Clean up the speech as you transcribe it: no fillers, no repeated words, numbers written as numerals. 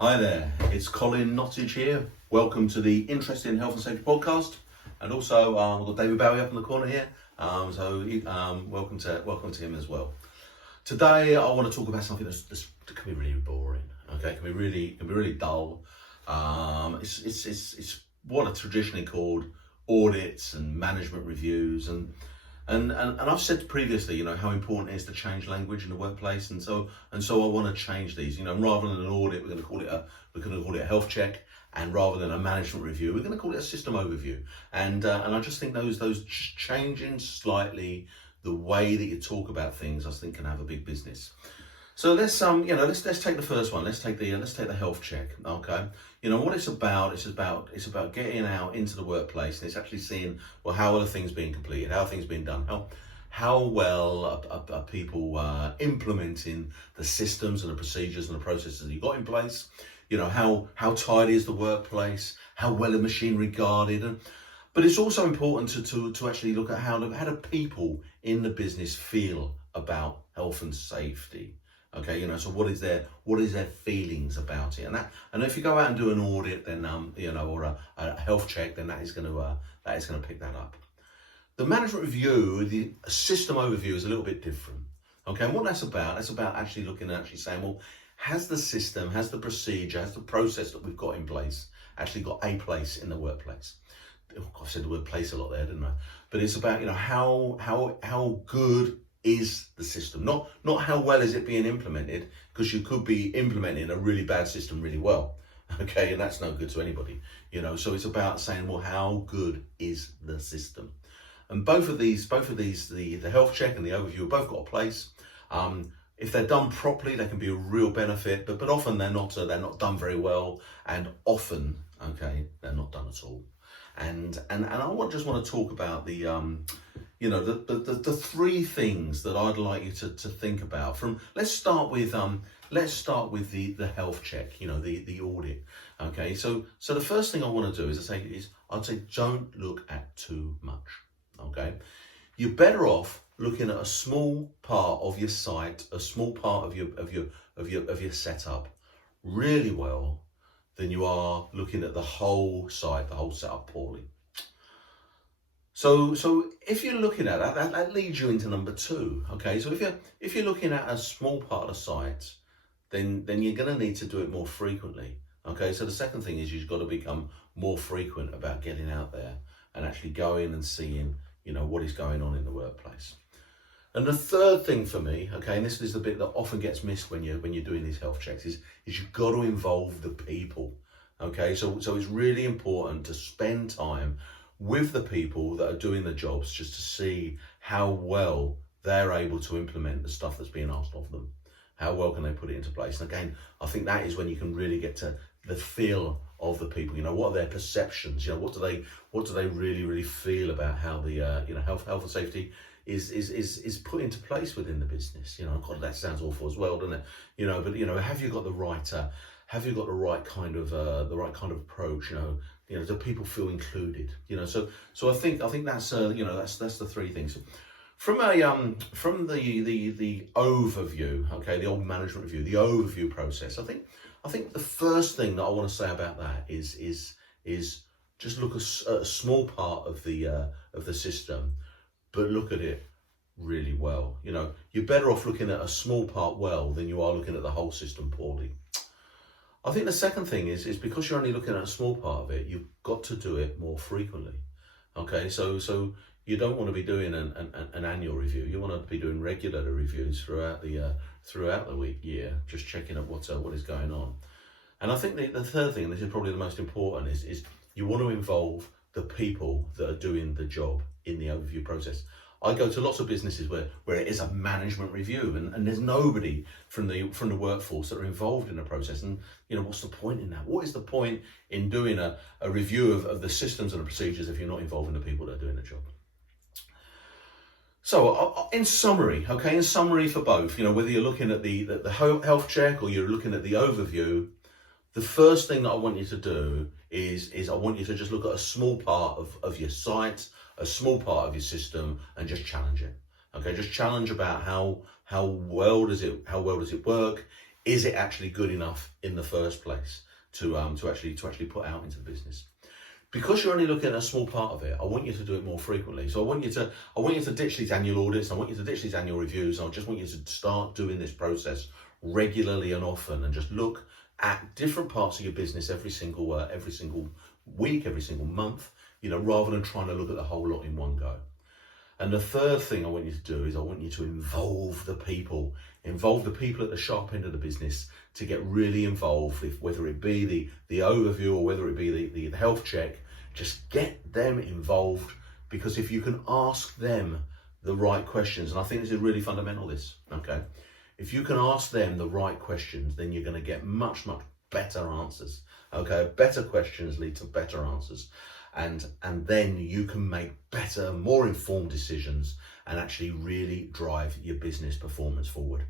Hi there, it's Colin Nottage here. Welcome to the Interested in Health and Safety podcast, and also we've got David Bowie up in the corner here. Welcome to him as well. Today I want to talk about something that can be really boring. Okay, can be really dull. It's what are traditionally called audits and management reviews, and I've said previously, how important it is to change language in the workplace, and so I want to change these. Rather than an audit, we're going to call it a health check, and rather than a management review, we're going to call it a system overview. And I just think those changing slightly the way that you talk about things, I think, can have a big business. So let's take the first one. Let's take the health check. Okay, what it's about getting out into the workplace, and it's actually seeing, well, how are things being completed, how are things being done, how well are people implementing the systems and the procedures and the processes that you've got in place. How tidy is the workplace, how well are machinery guarded, but it's also important to actually look at how do people in the business feel about health and safety. Okay, so what is their feelings about it, and if you go out and do an audit, then or a health check, then that is going to pick that up. The management review, the system overview, is a little bit different. Okay, and what that's about actually looking at saying, well, has the system, has the procedure, has the process that we've got in place actually got a place in the workplace? I've said the word place a lot there, didn't I? But it's about how good is the system, not how well is it being implemented, because you could be implementing a really bad system really well, okay, and that's no good to anybody, so it's about saying, well, how good is the system? And both of these, the health check and the overview, have both got a place. If they're done properly, they can be a real benefit, but often they're not done very well, and often, okay, they're not done at all. And I just want to talk about the three things that I'd like you to think about. Let's start with the health check, the audit. Okay, so the first thing I want to do I'd say don't look at too much. Okay, you're better off looking at a small part of your site, a small part of your setup really well, than you are looking at the whole site, the whole setup poorly. So if you're looking at that leads you into number two. Okay, so if you're looking at a small part of the site, then you're going to need to do it more frequently. Okay, so the second thing is you've got to become more frequent about getting out there and actually going and seeing, what is going on in the workplace. And the third thing for me, okay, and this is the bit that often gets missed when you're doing these health checks, is you've got to involve the people. Okay, so it's really important to spend time with the people that are doing the jobs, just to see how well they're able to implement the stuff that's being asked of them. How well can they put it into place? And again, I think that is when you can really get to the feel of the people. What are their perceptions? What do they really feel about how the health and safety is put into place within the business? God, that sounds awful as well, doesn't it? But have you got the right kind of approach? Do people feel included? So I think that's that's the three things. From the overview, okay, the old management review, the overview process. I think the first thing that I want to say about that is just look at a small part of the system, but look at it really well. You're better off looking at a small part well than you are looking at the whole system poorly. I think the second thing is because you're only looking at a small part of it, you've got to do it more frequently. Okay, so you don't want to be doing an annual review. You want to be doing regular reviews throughout the week, year, just checking up what is going on. And I think the third thing, and this is probably the most important, is you want to involve the people that are doing the job in the overview process. I go to lots of businesses where it is a management review, and there's nobody from the workforce that are involved in the process. And what's the point in that? What is the point in doing a review of the systems and the procedures if you're not involving the people that are doing the job? So in summary for both, whether you're looking at the health check or you're looking at the overview, the first thing that I want you to do is I want you to just look at a small part of your site, a small part of your system, and just challenge it. Okay, just challenge about how well does it work? is it actually good enough in the first place to actually put out into the business? Because you're only looking at a small part of it, I want you to do it more frequently. So I want you to ditch these annual audits. I want you to ditch these annual reviews. I just want you to start doing this process regularly and often, and just look at different parts of your business every single week, every single month. Rather than trying to look at the whole lot in one go. And the third thing I want you to do is I want you to involve the people at the sharp end of the business to get really involved, whether it be the overview or whether it be the health check. Just get them involved, because if you can ask them the right questions, and I think this is really fundamental, okay? If you can ask them the right questions, then you're going to get much, much better answers, okay? Better questions lead to better answers. And then you can make better, more informed decisions and actually really drive your business performance forward.